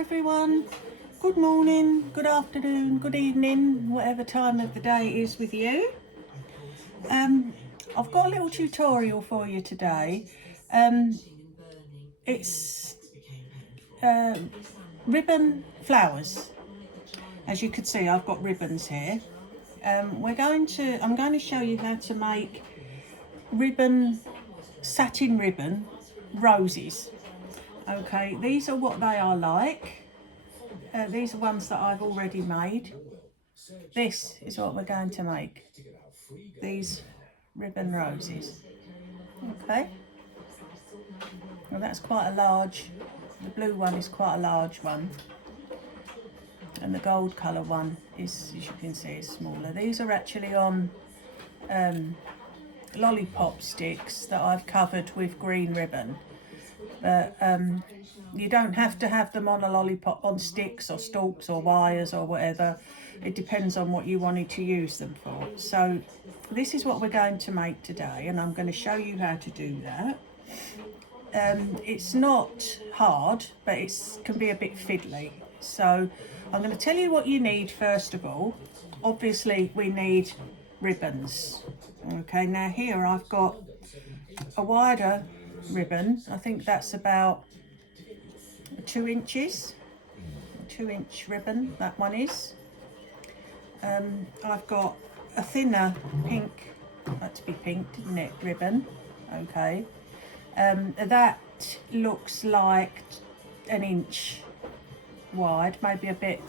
everyone. Good morning, good afternoon, good evening, whatever time of the day it is with you. I've got a little tutorial for you today. It's ribbon flowers. As you can see, I've got ribbons here. I'm going to show you how to make satin ribbon roses. Okay, these are what they are like. These are ones that I've already made. This is what we're going to make. These ribbon roses. Okay. Well, that's quite a large, the blue one is quite a large one. And the gold colour one is, as you can see, is smaller. These are actually on lollipop sticks that I've covered with green ribbon. But you don't have to have them on a lollipop, on sticks or stalks or wires or whatever. It depends on what you wanted to use them for. So this is what we're going to make today, and I'm going to show you how to do that. It's not hard, but it can be a bit fiddly. So I'm going to tell you what you need first of all. Obviously we need ribbons. Okay, now here I've got a wider ribbon. I think that's about 2 inches, a 2-inch ribbon, that one is. I've got a thinner pink, that's be pink, didn't it, ribbon, okay. That looks like 1 inch wide, maybe a bit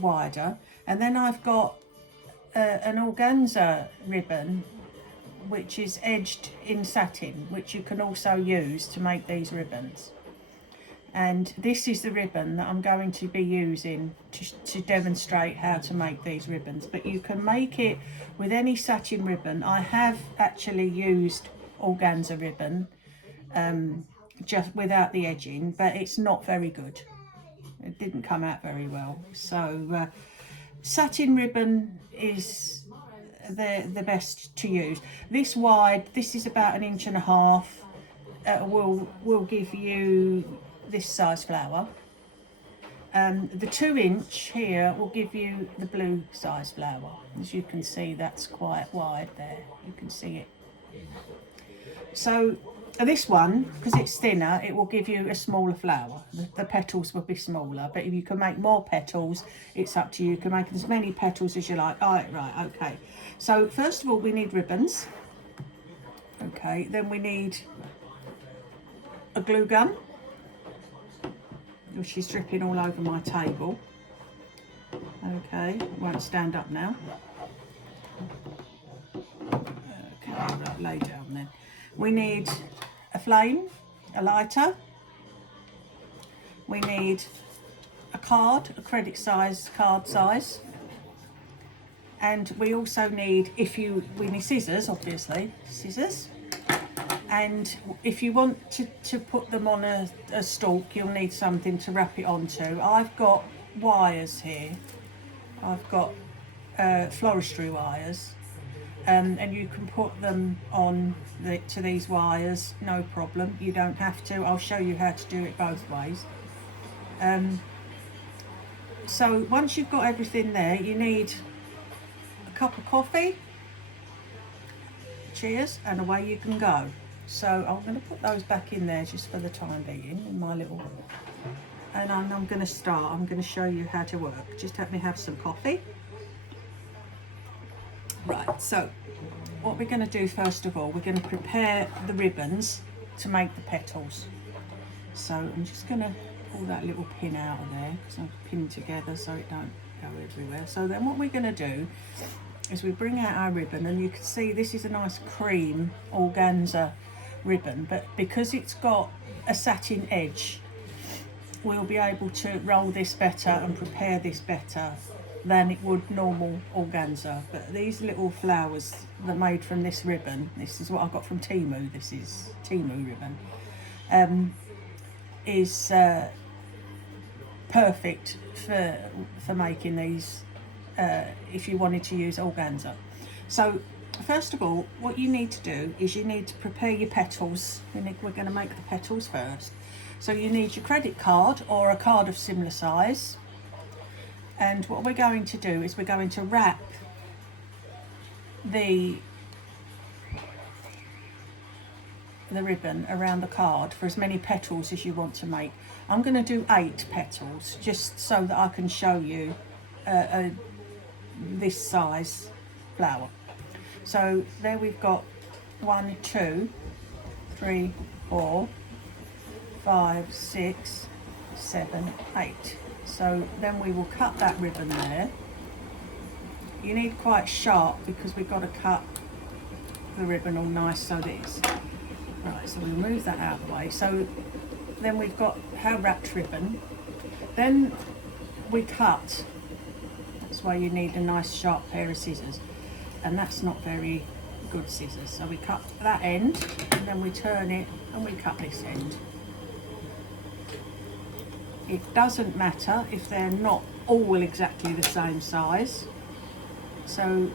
wider. And then I've got an organza ribbon which is edged in satin, which you can also use to make these ribbons. And this is the ribbon that I'm going to be using to demonstrate how to make these ribbons. But you can make it with any satin ribbon. I have actually used organza ribbon just without the edging, but it's not very good. It didn't come out very well. So satin ribbon is the best to use. This wide, this is about 1.5 inches, will give you this size flower. The 2-inch here will give you the blue size flower. As you can see, that's quite wide there, you can see it. So this one, because it's thinner, it will give you a smaller flower. The petals will be smaller, but if you can make more petals, it's up to you. You can make as many petals as you like. All right, okay. So first of all, we need ribbons. Okay, then we need a glue gun, which is dripping all over my table. Okay, I won't stand up now. Okay, right, lay down then. We need a flame, a lighter. We need a card, a credit size card size. And we also need, we need scissors, obviously, scissors. And if you want to put them on a stalk, you'll need something to wrap it onto. I've got wires here. I've got floristry wires. And you can put them on to these wires, no problem. You don't have to. I'll show you how to do it both ways. So once you've got everything there, you need a cup of coffee, cheers, and away you can go. So I'm going to put those back in there just for the time being in my little, and I'm going to start. I'm going to show you how to work. Just let me have some coffee. Right, so what we're going to do first of all, we're going to prepare the ribbons to make the petals. So I'm just going to pull that little pin out of there because I've pinned together so it don't go everywhere. So then what we're going to do is we bring out our ribbon, and you can see this is a nice cream organza ribbon, but because it's got a satin edge, we'll be able to roll this better and prepare this better than it would normal organza. But these little flowers that are made from this ribbon, this is what I got from Temu, this is Temu ribbon, is perfect for making these if you wanted to use organza. So first of all, what you need to do is you need to prepare your petals. We're going to make the petals first. So you need your credit card or a card of similar size. And what we're going to do is we're going to wrap the ribbon around the card for as many petals as you want to make. I'm going to do 8 petals just so that I can show you this size flower. So there we've got 1, 2, 3, 4, 5, 6, 7, 8. So then we will cut that ribbon there. You need quite sharp because we've got to cut the ribbon all nice so that it's right. So we'll move that out of the way. So then we've got our wrapped ribbon. Then we cut. That's why you need a nice sharp pair of scissors, and that's not very good scissors. So we cut that end, and then we turn it and we cut this end. It doesn't matter if they're not all exactly the same size. So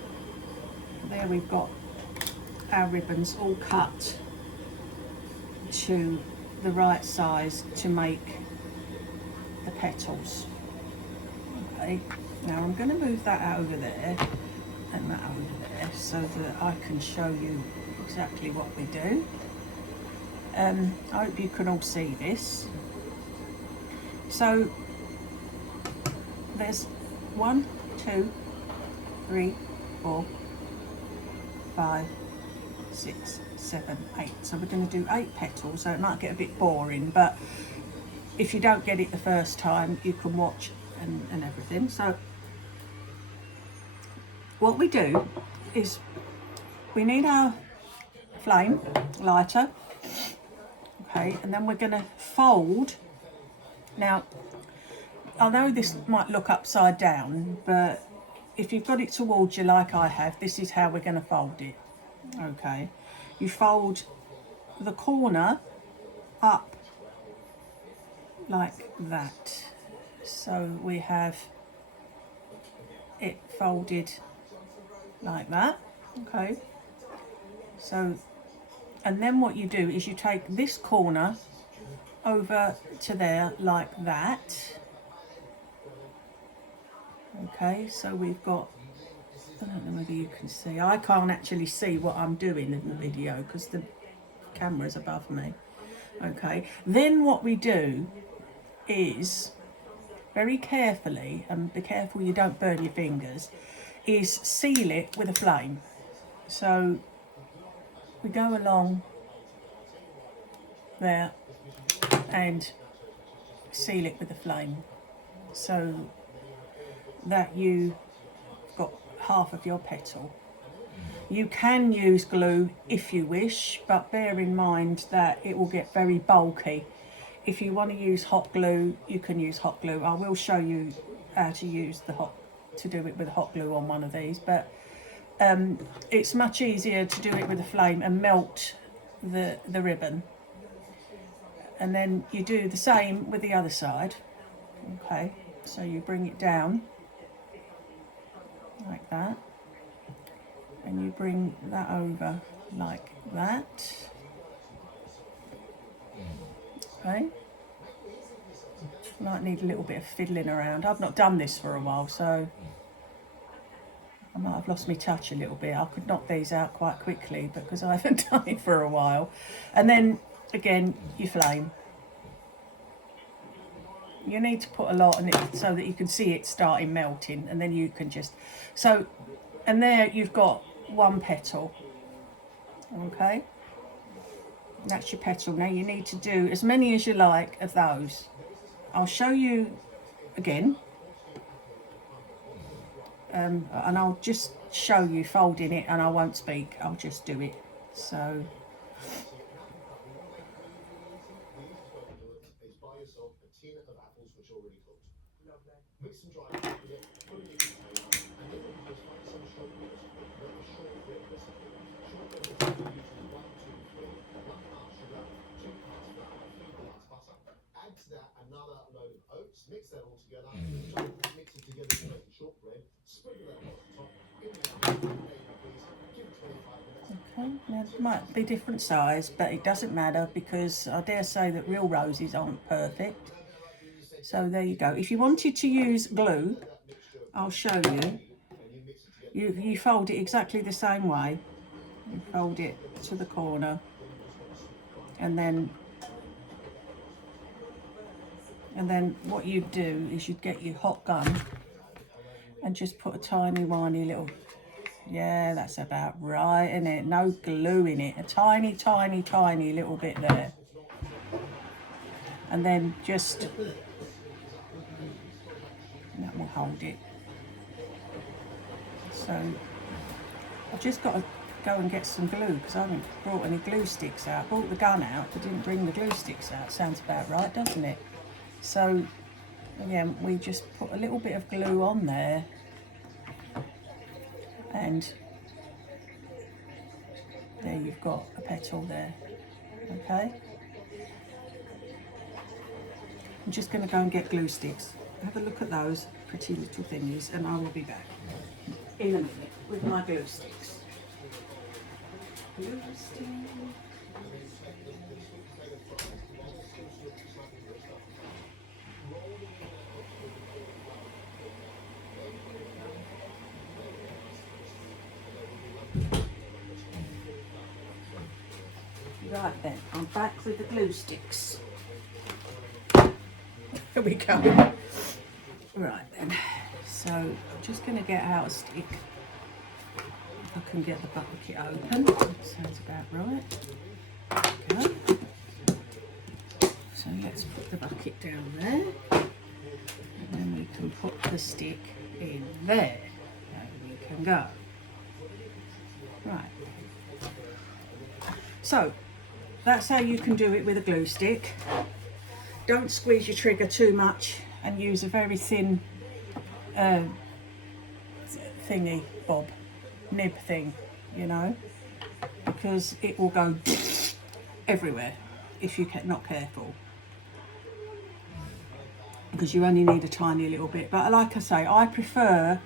there we've got our ribbons all cut to the right size to make the petals. Okay, now I'm going to move that over there and that over there so that I can show you exactly what we do. I hope you can all see this. So there's 1, 2, 3, 4, 5, 6, 7, 8. So we're going to do 8 petals, so it might get a bit boring, but if you don't get it the first time, you can watch and everything. So what we do is we need our flame lighter, okay, and then we're going to fold. Now, I know this might look upside down, but if you've got it towards you like I have, this is how we're going to fold it. Okay, you fold the corner up like that. So we have it folded like that. Okay, so and then what you do is you take this corner over to there like that. Okay, so we've got, I don't know whether you can see, I can't actually see what I'm doing in the video because the camera's above me. Okay, then what we do is very carefully, and be careful you don't burn your fingers, is seal it with a flame. So we go along there and seal it with a flame so that you've got half of your petal. You can use glue if you wish, but bear in mind that it will get very bulky. If you want to use hot glue, you can use hot glue. I will show you how to use to do it with hot glue on one of these, but it's much easier to do it with a flame and melt the ribbon. And then you do the same with the other side. Okay, so you bring it down like that, and you bring that over like that. Okay, might need a little bit of fiddling around. I've not done this for a while, so I might have lost my touch a little bit. I could knock these out quite quickly because I haven't done it for a while. And then again, you flame. You need to put a lot on it so that you can see it starting melting, and then you can just, so, and there you've got 1 petal. Okay, that's your petal. Now you need to do as many as you like of those. I'll show you again, and I'll just show you folding it, and I won't speak, I'll just do it. So mix some dry ingredient, put it in a container, and then what you do is find some short ribs. Make a short rib recipe. Short rib recipe uses 1, 2, 3, 1 part sugar, 2 parts flour, 3 parts butter. Add to that another load of oats. Mix that all together. Mix it together to make the shortbread. Sprinkle that across the top. In the oven, 180 degrees. Give it 25 minutes. Okay, It might be different size, but it doesn't matter because I dare say that real roses aren't perfect. So there you go. If you wanted to use glue, I'll show you. You fold it exactly the same way. You fold it to the corner, and then what you'd do is you'd get your hot gun and just put a tiny whiny little, yeah, that's about right, isn't it? No glue in it, a tiny little bit there, and then just, that will hold it. So I've just got to go and get some glue because I haven't brought any glue sticks out. I brought the gun out but didn't bring the glue sticks out. Sounds about right, doesn't it? So again, we just put a little bit of glue on there, and there you've got a petal there. Okay, I'm just going to go and get glue sticks. Have a look at those pretty little thingies, and I will be back in a minute with my glue sticks. Glue sticks. Right then, I'm back with the glue sticks. Here we go. Right then, so I'm just going to get out a stick. If I can get the bucket open, that sounds about right. There we go. So let's put the bucket down there, and then we can put the stick in there. There we can go. Right. So that's how you can do it with a glue stick. Don't squeeze your trigger too much and use a very thin thingy bob, nib thing, you know, because it will go everywhere if you're not careful, because you only need a tiny little bit. But like I say, I prefer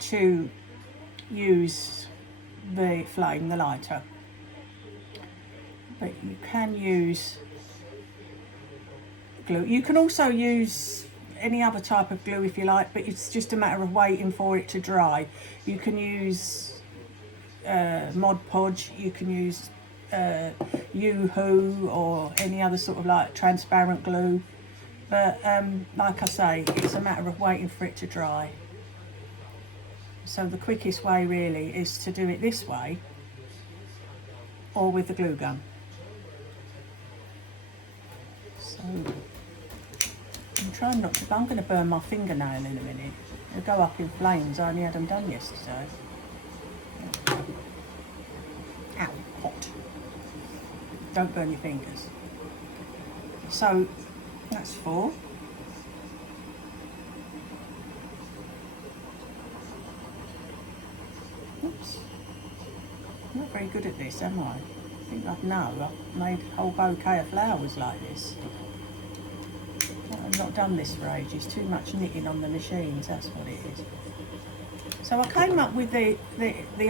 to use the flame, the lighter, but you can use glue. You can also use any other type of glue if you like, but it's just a matter of waiting for it to dry. You can use Mod Podge, you can use Yoo-hoo or any other sort of like transparent glue, but like I say, it's a matter of waiting for it to dry. So the quickest way really is to do it this way or with the glue gun. So I'm trying not to, but I'm going to burn my fingernail in a minute. It'll go up in flames. I only had them done yesterday. Ow, hot. Don't burn your fingers. So that's 4. Oops. I'm not very good at this, am I? I think I've made a whole bouquet of flowers like this. I've not done this for ages. Too much knitting on the machines, that's what it is. So I came up with the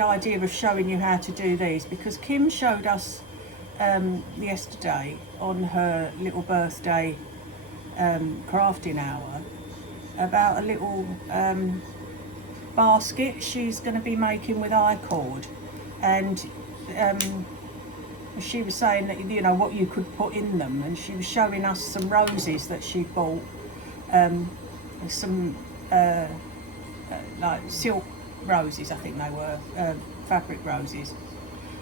idea of showing you how to do these because Kim showed us yesterday on her little birthday crafting hour about a little basket she's going to be making with I-cord, and she was saying that, you know, what you could put in them, and she was showing us some roses that she bought, some like silk roses, I think they were, fabric roses.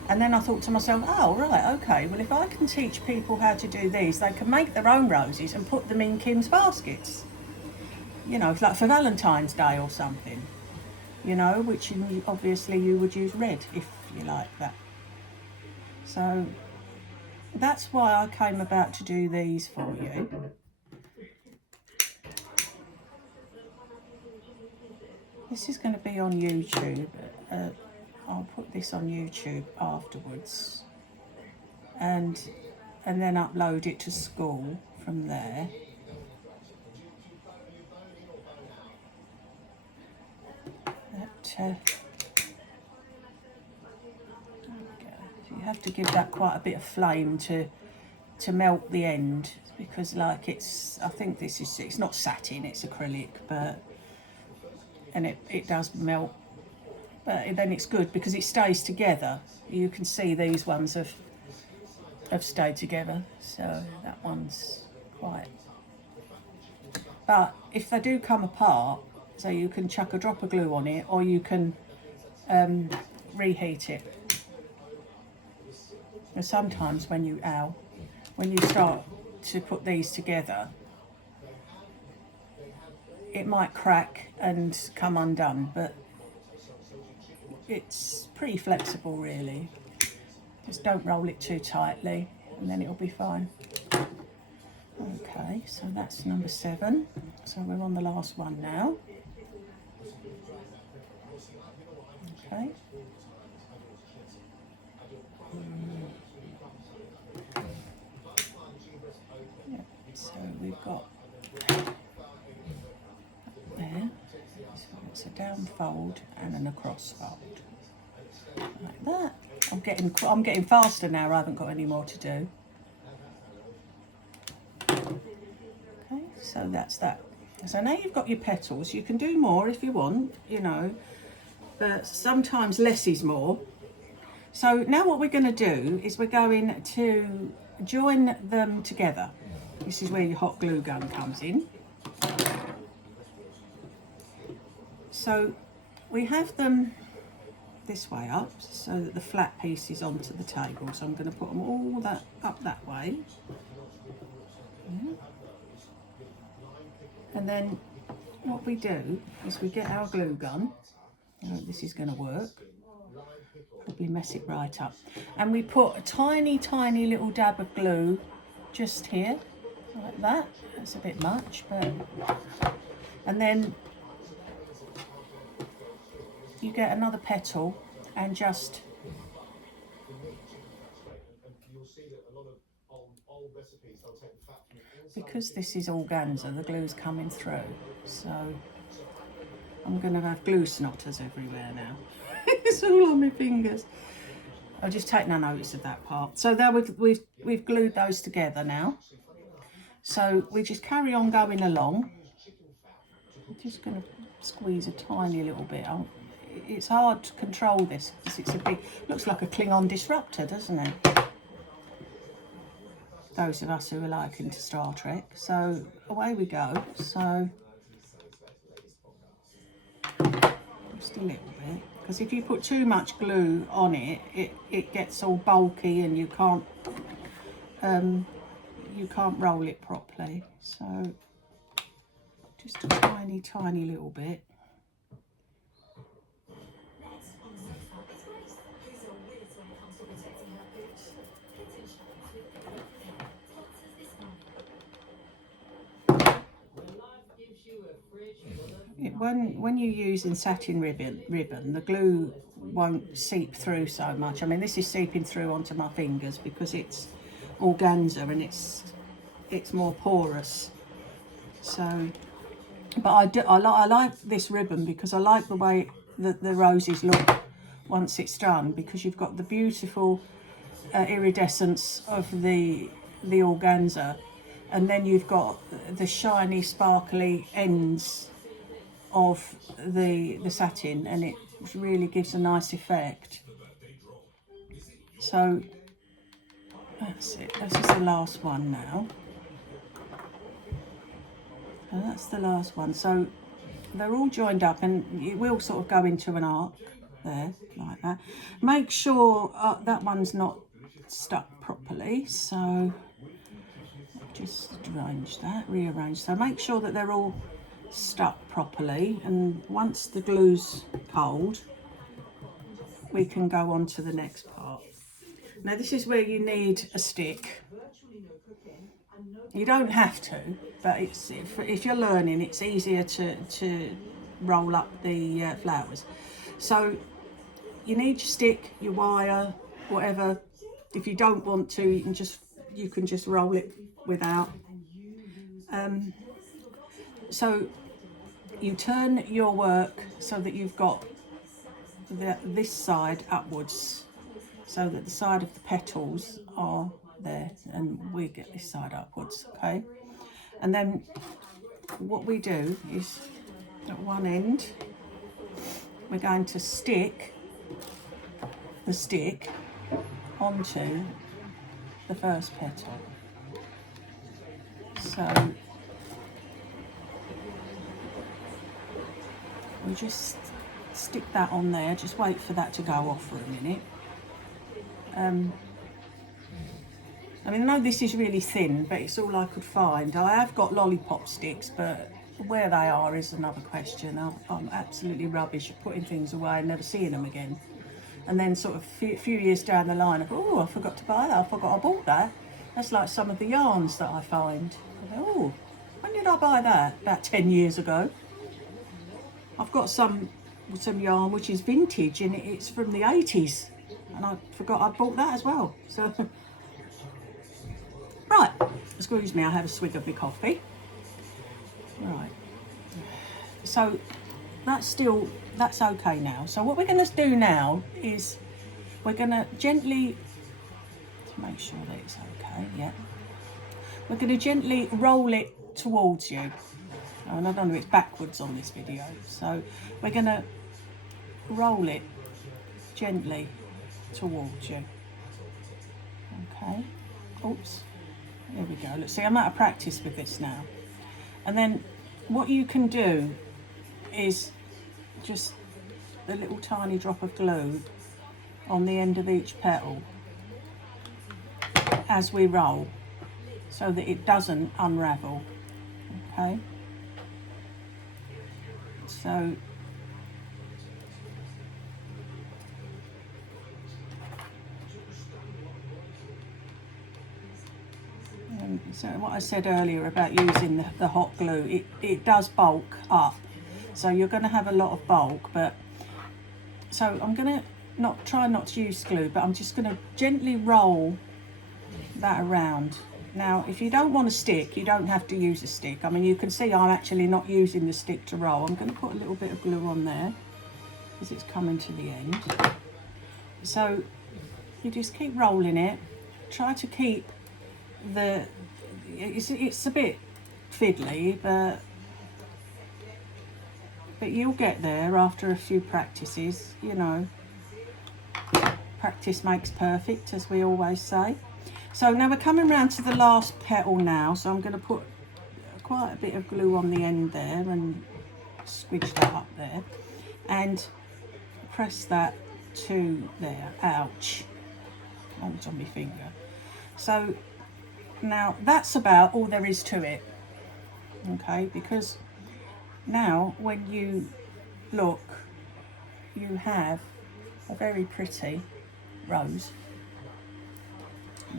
And then I thought to myself, oh right, okay, well if I can teach people how to do these, they can make their own roses and put them in Kim's baskets, you know, like for Valentine's Day or something, you know, which obviously you would use red if you like that. So that's why I came about to do these for you. This is going to be on YouTube. I'll put this on YouTube afterwards, and then upload it to school from there. There we go. have to give that quite a bit of flame to melt the end, because like I think it's not satin, it's acrylic, but and it does melt, but then it's good because it stays together. You can see these ones have stayed together, so that one's quite. But if they do come apart, so you can chuck a drop of glue on it, or you can reheat it. And sometimes when you start to put these together, it might crack and come undone, but it's pretty flexible really. Just don't roll it too tightly and then it'll be fine. Okay, so that's number 7. So we're on the last one now. Okay. Yeah, so we've got there. So it's a down fold and an across fold. Like that. I'm getting faster now. I haven't got any more to do. Okay, so that's that. So now you've got your petals. You can do more if you want, you know, but sometimes less is more. So now what we're going to do is we're going to join them together. This is where your hot glue gun comes in. So we have them this way up so that the flat piece is onto the table. So I'm going to put them all up that way. And then what we do is we get our glue gun. This is going to work. Probably mess it right up. And we put a tiny, tiny little dab of glue just here, like that. That's a bit much, but... And then you get another petal and just... Because this is organza, the glue's coming through, so I'm going to have glue snotters everywhere now. It's all on my fingers. I'll just take no notice of that part. So there we've glued those together now. So we just carry on going along. I'm just going to squeeze a tiny little bit. It's hard to control this because it's a big, looks like a Klingon disruptor, doesn't it? Those of us who are like into Star Trek. So away we go. So just a little bit, because if you put too much glue on it, it gets all bulky and you can't roll it properly. So just a tiny, tiny little bit. When you're using satin ribbon, the glue won't seep through so much. I mean, this is seeping through onto my fingers because it's organza and it's more porous. So, but I like this ribbon because I like the way that the roses look once it's done, because you've got the beautiful iridescence of the organza, and then you've got the shiny, sparkly ends of the satin, and it really gives a nice effect. So that's it. This is the last one now. So that's the last one. So they're all joined up, and it will sort of go into an arc there, like that. Make sure that one's not stuck properly. So just rearrange. So make sure that they're all stuck properly, and once the glue's cold, we can go on to the next part. Now this is where you need a stick. You don't have to, but if you're learning, it's easier to roll up the flowers. So you need your stick, your wire, whatever. If you don't want to, you can just roll it without. So you turn your work so that you've got this side upwards, so that the side of the petals are there, and we get this side upwards, okay? And then what we do is at one end we're going to stick the stick onto the first petal. So we just stick that on there, just wait for that to go off for a minute. I mean, I know this is really thin, but it's all I could find. I have got lollipop sticks, but where they are is another question. I'm absolutely rubbish at putting things away and never seeing them again. And then sort of a few years down the line, I thought, oh, I forgot to buy that. I forgot I bought that. That's like some of the yarns that I find. I go, oh, when did I buy that? About 10 years ago. I've got some yarn which is vintage and it's from the 80s. And I forgot I bought that as well. So, right, excuse me, I had a swig of my coffee. Right, so that's okay now. So what we're going to do now is we're going to gently, to make sure that it's okay, yeah. We're going to gently roll it towards you. And I don't know if it's backwards on this video. So we're going to roll it gently towards you. Okay, oops, there we go. Look, see, I'm out of practice with this now. And then what you can do is just a little tiny drop of glue on the end of each petal as we roll, so that it doesn't unravel. Okay, so so what I said earlier about using the hot glue, it does bulk up, so you're going to have a lot of bulk. But so I'm going to try not to use glue, but I'm just going to gently roll that around. Now if you don't want a stick, you don't have to use a stick. I mean, you can see I'm actually not using the stick to roll. I'm going to put a little bit of glue on there because it's coming to the end. So you just keep rolling it, try to keep it's a bit fiddly, but you'll get there after a few practices, you know. Practice makes perfect, as we always say. So now we're coming round to the last petal now, so I'm going to put quite a bit of glue on the end there and squidge that up there and press that to there. Ouch, that was on my finger. So now that's about all there is to it, okay, because now when you look, you have a very pretty rose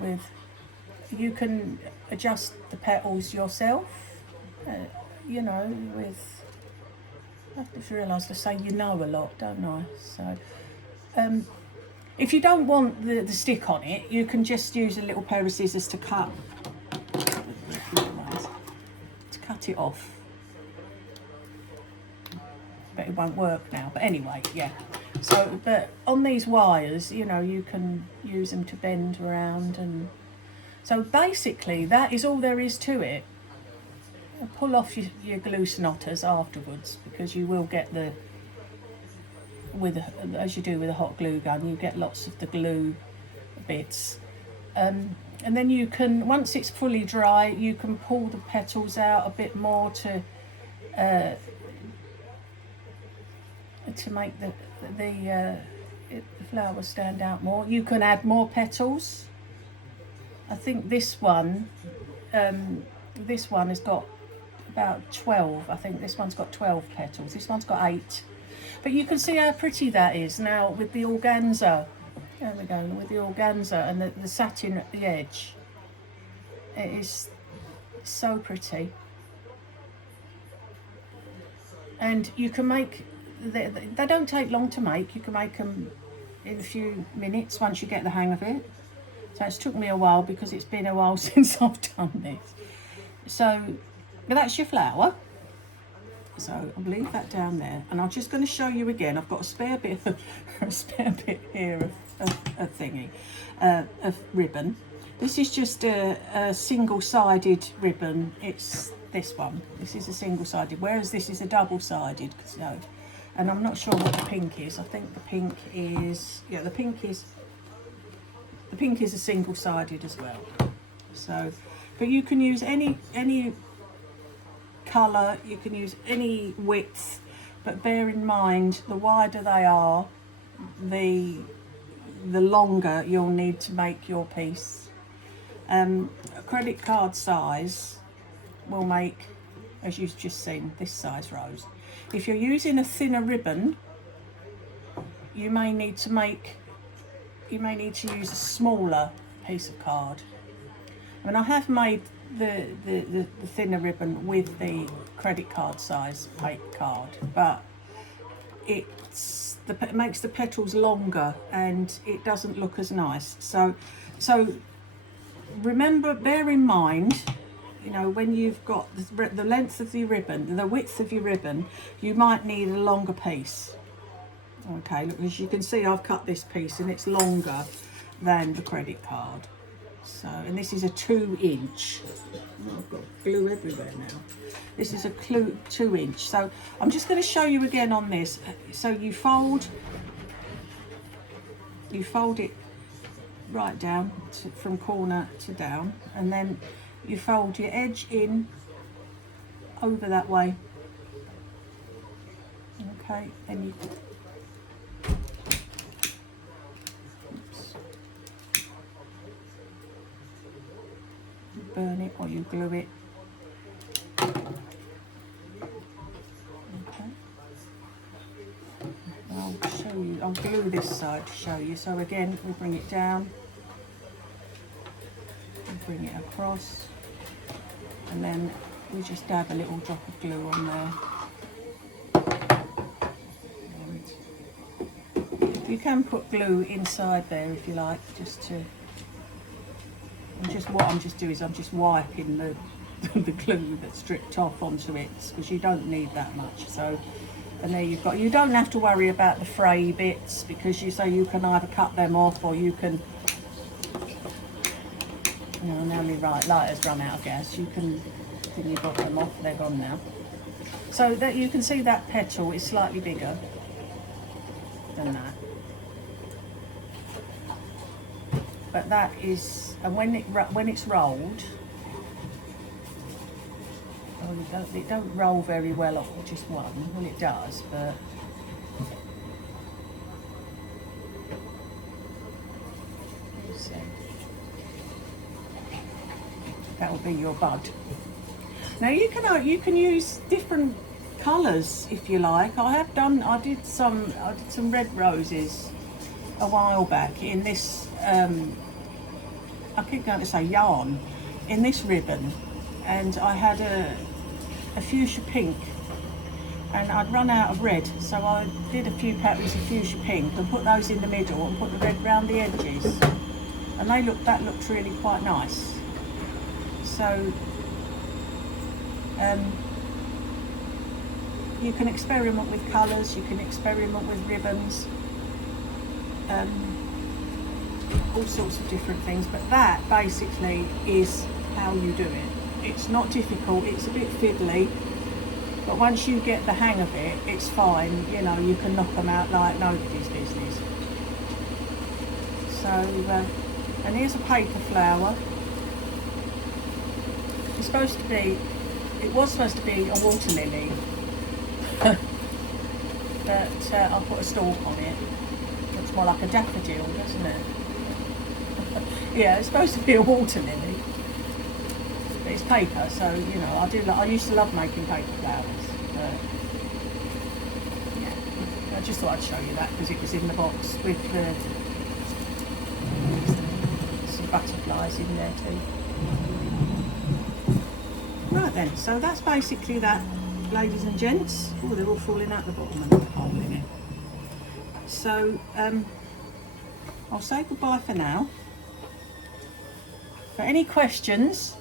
with, you can adjust the petals yourself, you know, with, I've just realised to say you know a lot, don't I? So if you don't want the stick on it, you can just use a little pair of scissors to cut it off. But it won't work now. But anyway, yeah. So, but on these wires, you know, you can use them to bend around, and so basically that is all there is to it. Pull off your glue snotters afterwards, because you will get the, as you do with a hot glue gun, you get lots of the glue bits. And then you can, once it's fully dry, you can pull the petals out a bit more to make the flower stand out more. You can add more petals. I think this one has got about 12. I think this one's got 12 petals. This one's got 8. But you can see how pretty that is now with the organza. There we go, with the organza and the satin at the edge. It is so pretty. And you can make, they don't take long to make. You can make them in a few minutes once you get the hang of it. So it's took me a while because it's been a while since I've done this. So, but that's your flower. So I'll leave that down there, and I'm just going to show you again. I've got a spare bit here of ribbon. This is just a single-sided ribbon. It's this one. This is a single-sided, whereas this is a double-sided. So, and I'm not sure what the pink is. I think the pink is, yeah, the pink is a single-sided as well. So, but you can use any colour, you can use any width, but bear in mind the wider they are, the longer you'll need to make your piece. A credit card size will make, as you've just seen, this size rose. If you're using a thinner ribbon, you may need to use a smaller piece of card. I mean, I have made the thinner ribbon with the credit card size paper card, but it makes the petals longer and it doesn't look as nice. So remember, bear in mind, you know, when you've got the length of the ribbon, the width of your ribbon, you might need a longer piece. Okay, look, as you can see, I've cut this piece and it's longer than the credit card. So, and this is a 2-inch. Oh, I've got glue everywhere now. This is a 2-inch. So I'm just going to show you again on this. So you fold it right down from corner to down, and then you fold your edge in over that way. Okay, and you burn it or you glue it. Okay. I'll show you, I'll glue this side to show you. So again, we bring it down, we bring it across, and then we just dab a little drop of glue on there. And you can put glue inside there if you like, just to. What I'm just doing is I'm just wiping the glue that's dripped off onto it, because you don't need that much. So, and there you've got. You don't have to worry about the fray bits, because you can either cut them off or you can. You know, now my lighter's run out of gas. You can. Then you've got them off. They're gone now. So that you can see that petal is slightly bigger than that. But that is, and when it's rolled, well, it don't roll very well off just one. Well, it does, but so that will be your bud. Now you can use different colours if you like. I did some red roses a while back in this. I keep going to say yarn, in this ribbon, and I had a fuchsia pink, and I'd run out of red, so I did a few patterns of fuchsia pink and put those in the middle and put the red round the edges, and that looked really quite nice. So you can experiment with colours, you can experiment with ribbons, all sorts of different things, but that basically is how you do it. It's not difficult, it's a bit fiddly, but once you get the hang of it, it's fine. You know, you can knock them out like nobody's business. So, and here's a paper flower. It was supposed to be a water lily, but I'll put a stalk on it. Looks more like a daffodil, doesn't it? Yeah, it's supposed to be a water lily, but it's paper, so you know, I used to love making paper flowers, but yeah, I just thought I'd show you that because it was in the box with some butterflies in there too. Right then, so that's basically that, ladies and gents. Oh, they're all falling out the bottom of the hole in it. So I'll say goodbye for now. For any questions,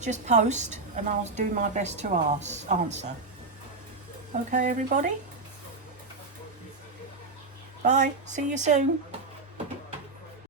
just post and I'll do my best to answer. Okay, everybody? Bye. See you soon.